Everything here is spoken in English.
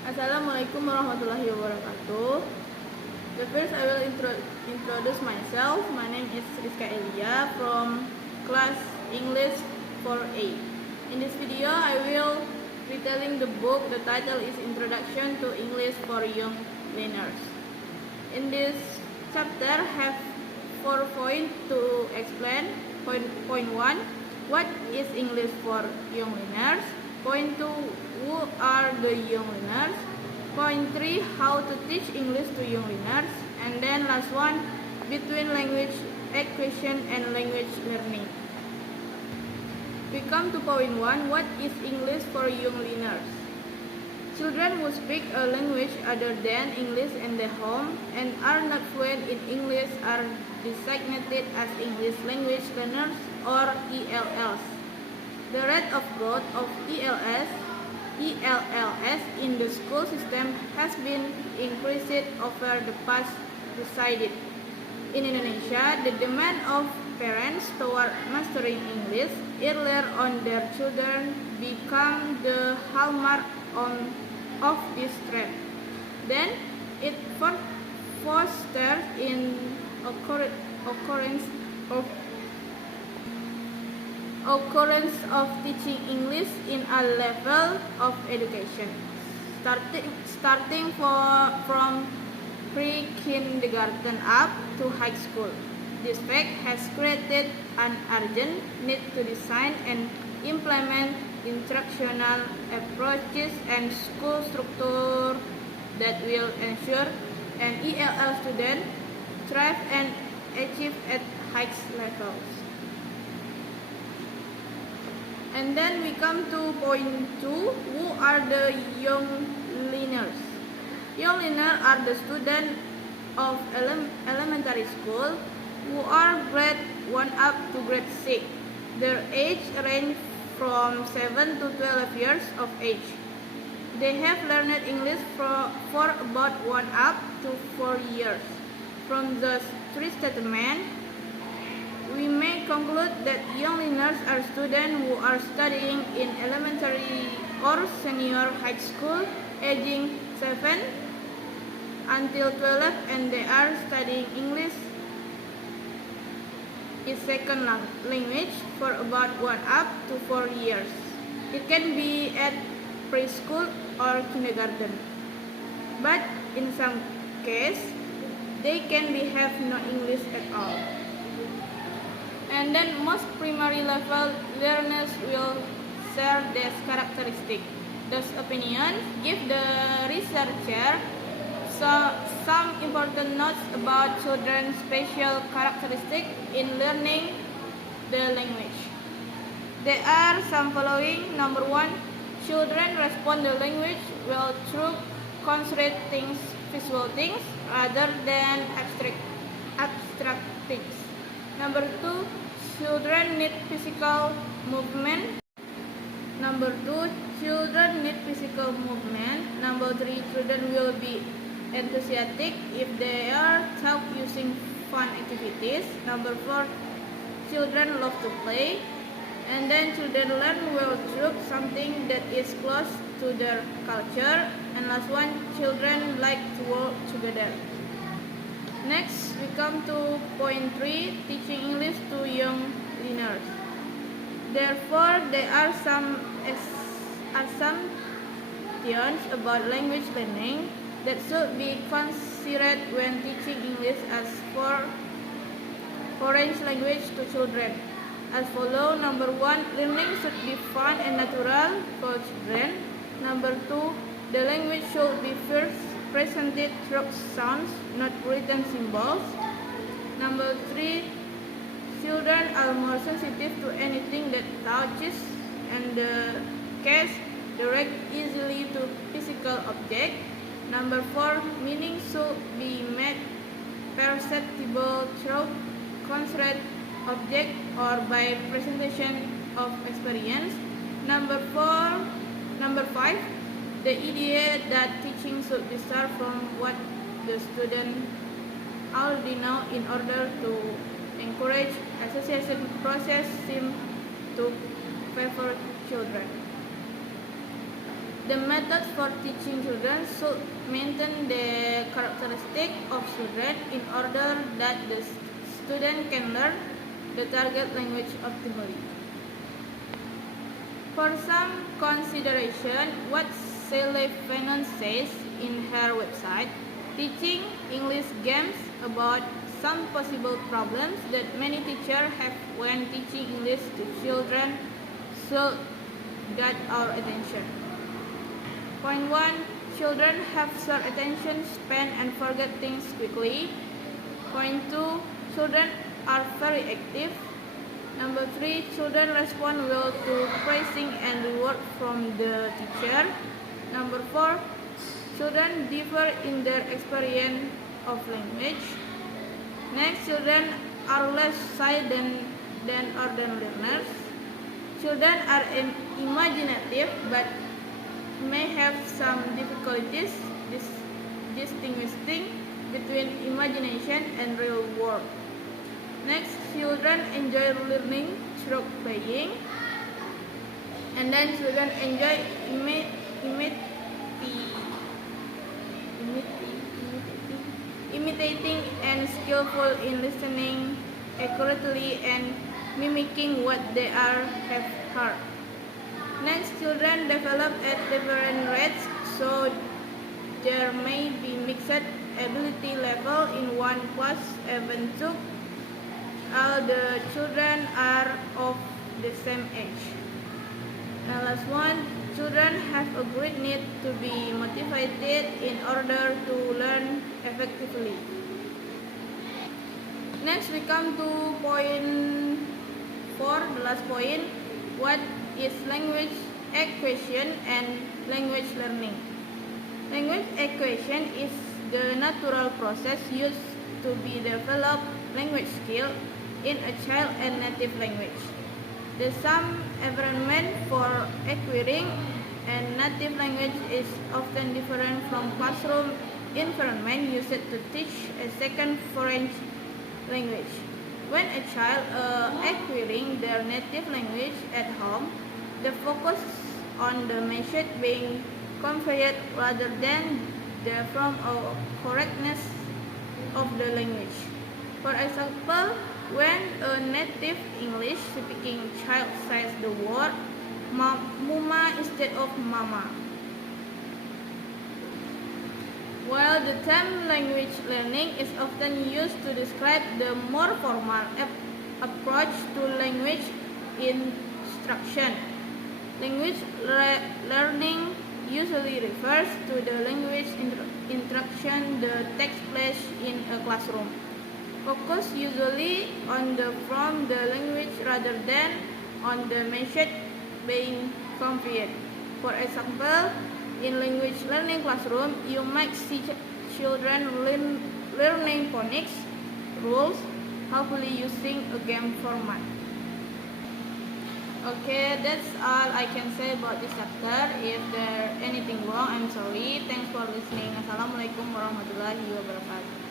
Assalamualaikum warahmatullahi wabarakatuh. The first I will introduce myself. My name is Riska Elia from class English 4A. In this video, I will be telling the book. The title is Introduction to English for Young Learners. In this chapter, have 4 points to explain. Point 1, what is English for young learners? Point 2, who are the young learners? Point 3, how to teach English to young learners. And then last one, between language acquisition and language learning. We come to point 1, what is English for young learners? Children who speak a language other than English in their home and are not fluent in English are designated as English language learners or ELLs. The rate of growth of ELLs in the school system has been increased over the past decade. In Indonesia, the demand of parents toward mastering English earlier on their children become the hallmark of this trend. Then it fosters in occurrence of teaching English in a level of education, starting from pre-kindergarten up to high school. This fact has created an urgent need to design and implement instructional approaches and school structure that will ensure an ELL student thrive and achieve at high levels. And then we come to point 2, who are the young learners? Young learners are the students of elementary school who are grade 1 up to grade 6. Their age range from 7 to 12 years of age. They have learned English for about 1 up to 4 years. From those 3 statements, we may conclude that young learners are students who are studying in elementary or senior high school, aging 7 until 12, and they are studying English is second language for about 1 up to 4 years. It can be at preschool or kindergarten, but in some cases they can have no English at all. And then most primary level learners will share these characteristics. Those opinions give the researcher some important notes about children's special characteristics in learning the language. There are some following. Number 1, children respond to language well through concrete things, visual things, rather than abstract things. Number 2, children need physical movement. Number 2, children need physical movement. Number 3, children will be enthusiastic if they are taught using fun activities. Number 4, children love to play. And then children learn well through something that is close to their culture. And last one, children like to work together. Next, we come to point 3, teaching English to young learners. Therefore, there are some assumptions about language learning that should be considered when teaching English as foreign language to children. As follows. Number 1, learning should be fun and natural for children. Number 2, the language should be first presented through sounds, not written symbols. Number 3, children are more sensitive to anything that touches and the case direct easily to physical objects. Number 4, meaning should be made perceptible through concrete object or by presentation of experience. Number 5, the idea that teaching should be start from what the student already know in order to encourage association process seem to favor children. The methods for teaching children should maintain the characteristic of children in order that the student can learn the target language optimally. For some consideration, what Sally Fanon says in her website, teaching English games about some possible problems that many teachers have when teaching English to children should get our attention. Point 1. Children have short attention span and forget things quickly. Point 2. Children are very active. Number 3. Children respond well to praising and reward from the teacher. Number 4. Children differ in their experience of language. Next, children are less shy than other learners. Children are imaginative but may have some difficulties distinguishing between imagination and real world. Next, children enjoy learning through playing. And then children enjoy imitating and skillful in listening accurately and mimicking what they have heard. Next, children develop at different rates, so there may be mixed ability level in one class even though all the children are of the same age. And last one, children have a great need to be motivated in order to learn effectively. Next, we come to point 4, the last point. What is language acquisition and language learning? Language acquisition is the natural process used to be develop language skill in a child and native language. The same environment for acquiring a native language is often different from classroom environment used to teach a second foreign language. When a child acquiring their native language at home, the focus on the message being conveyed rather than the form or correctness of the language. For example, when a native English speaking child says the word mama instead of mama. While the term language learning is often used to describe the more formal approach to language instruction, language learning usually refers to the language instruction that takes place in a classroom. Focus usually on the from the language rather than on the message being conveyed. For example, in language learning classroom, you might see children learning phonics rules, hopefully using a game format. Okay, that's all I can say about this chapter. If there's anything wrong, I'm sorry. Thanks for listening. Assalamualaikum warahmatullahi wabarakatuh.